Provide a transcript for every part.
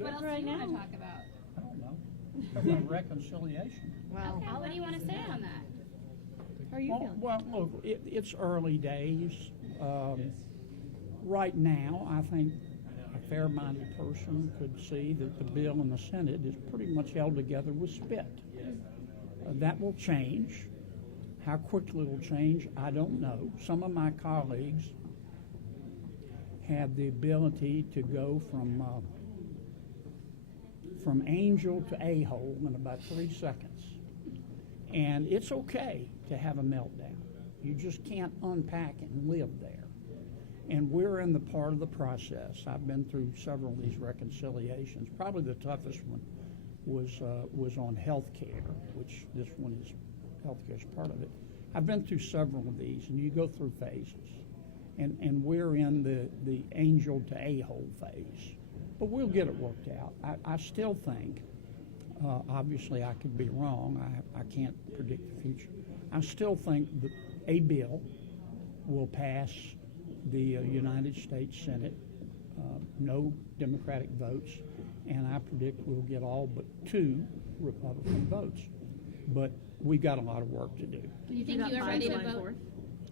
good. What else Right do you now. want to talk about? I don't know. About reconciliation. Well, Okay, what do you want to say on that? how are you feeling? Well, look, it's early days. Right now, I think a fair-minded person could see that the bill in the Senate is pretty much held together with spit. That will change. How quickly it will change, I don't know. Some of my colleagues have the ability to go from angel to a-hole in about 3 seconds. And it's okay to have a meltdown. You just can't unpack it and live there. And we're in the part of the process. I've been through several of these reconciliations. Probably the toughest one was on health care, which this one is, health care is part of it. I've been through several of these, and you go through phases. And we're in the angel to a-hole phase. But we'll get it worked out. I still think, obviously I could be wrong, I can't predict the future. I still think that a bill will pass the United States Senate, no Democratic votes, and I predict we'll get all but 2 Republican votes. But we've got a lot of work to do. Can you Think do that you are by ready to July vote? 4th? I'm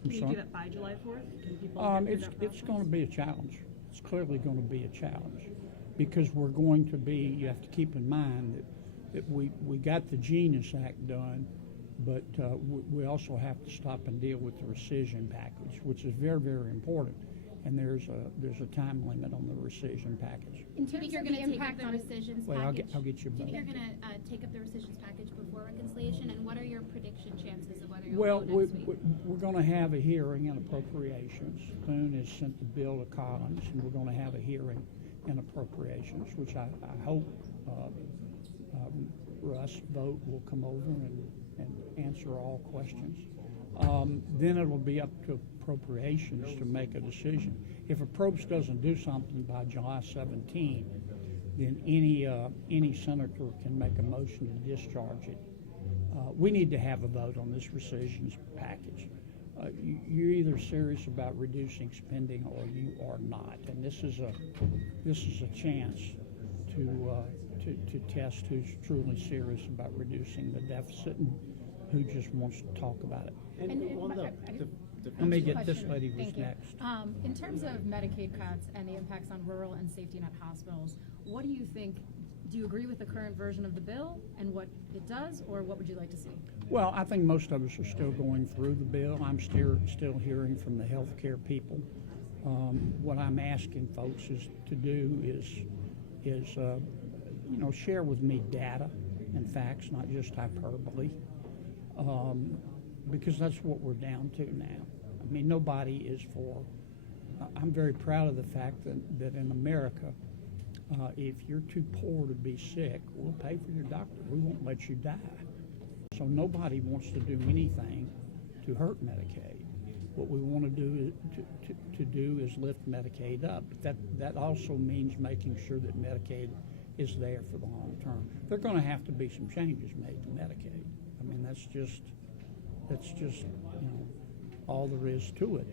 Can you sorry? do that by July 4th? Can people get through that It's going to process? be a challenge. It's clearly going to be a challenge because we're going to be, you have to keep in mind that we got the Genius Act done, but we also have to stop and deal with the Recision Package, which is very, very important. And there's a time limit on the Recision Package. Do you think you're going to take up the rescissions Well, package? I'll get you Do you think both. you're going to take up the rescissions package before reconciliation? And what are your prediction chances of whether you'll Well, vote next week? we're going to have a hearing in appropriations. Thune has sent the bill to Collins, and we're going to have a hearing in appropriations, which I hope Russ Vogt will come over and answer all questions. Then it will be up to appropriations to make a decision. If Probst doesn't do something by July 17, then any senator can make a motion to discharge it. We need to have a vote on this rescissions package. You're either serious about reducing spending or you are not, and this is a chance to test who's truly serious about reducing the deficit and who just wants to talk about it. Let me get this lady who's Thank you. next. In terms of Medicaid cuts and the impacts on rural and safety net hospitals, what do you think? Do you agree with the current version of the bill and what it does, or what would you like to see? Well, I think most of us are still going through the bill. I'm still hearing from the healthcare people. What I'm asking folks is to do is share with me data and facts, not just hyperbole, because that's what we're down to now. I mean, nobody is for. I'm very proud of the fact that in America, if you're too poor to be sick, we'll pay for your doctor. We won't let you die. So nobody wants to do anything to hurt Medicaid. What we want to do is lift Medicaid up. But that also means making sure that Medicaid is there for the long term. There are going to have to be some changes made to Medicaid. I mean, that's just all there is to it.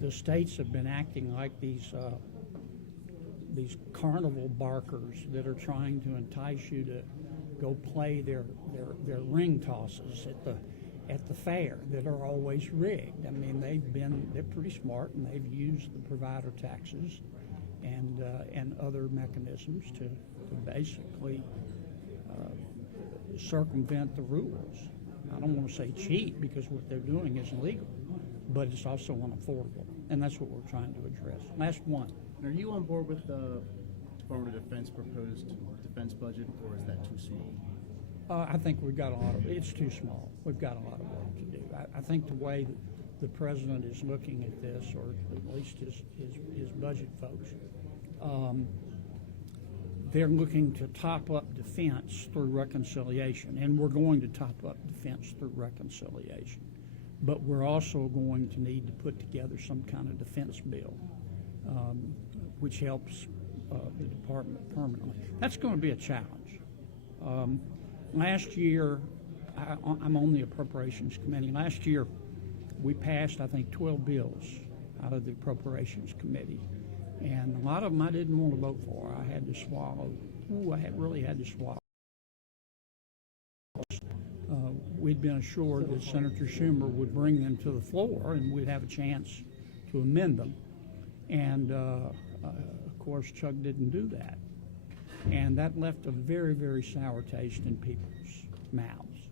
The states have been acting like these carnival barkers that are trying to entice you to go play their ring tosses at the fair that are always rigged. I mean, they're pretty smart, and they've used the provider taxes and other mechanisms to basically circumvent the rules. I don't want to say cheat, because what they're doing is illegal, but it's also unaffordable, and that's what we're trying to address. Last one. Are you on board with the Department of Defense proposed defense budget, or is that too small? I think we've got it's too small. We've got a lot of work to do. I think the way that the president is looking at this, or at least his budget folks, they're looking to top up defense through reconciliation, and we're going to top up defense through reconciliation. But we're also going to need to put together some kind of defense bill, which helps the department permanently. That's going to be a challenge. Last year, I'm on the Appropriations Committee. Last year, we passed, I think, 12 bills out of the Appropriations Committee. And a lot of them I didn't want to vote for. I had to swallow. Really had to swallow. We'd been assured that Senator Schumer would bring them to the floor and we'd have a chance to amend them. And of course, Chuck didn't do that. And that left a very, very sour taste in people's mouths.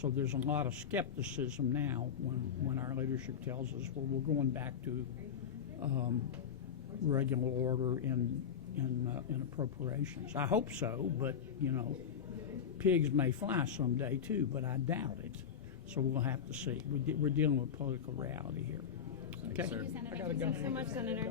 So there's a lot of skepticism now when our leadership tells us, well, we're going back to regular order in appropriations. I hope so, but you know, pigs may fly someday too, but I doubt it. So we'll have to see. We're dealing with political reality here. Okay. Thank you, Senator. I gotta go. so much, Senator.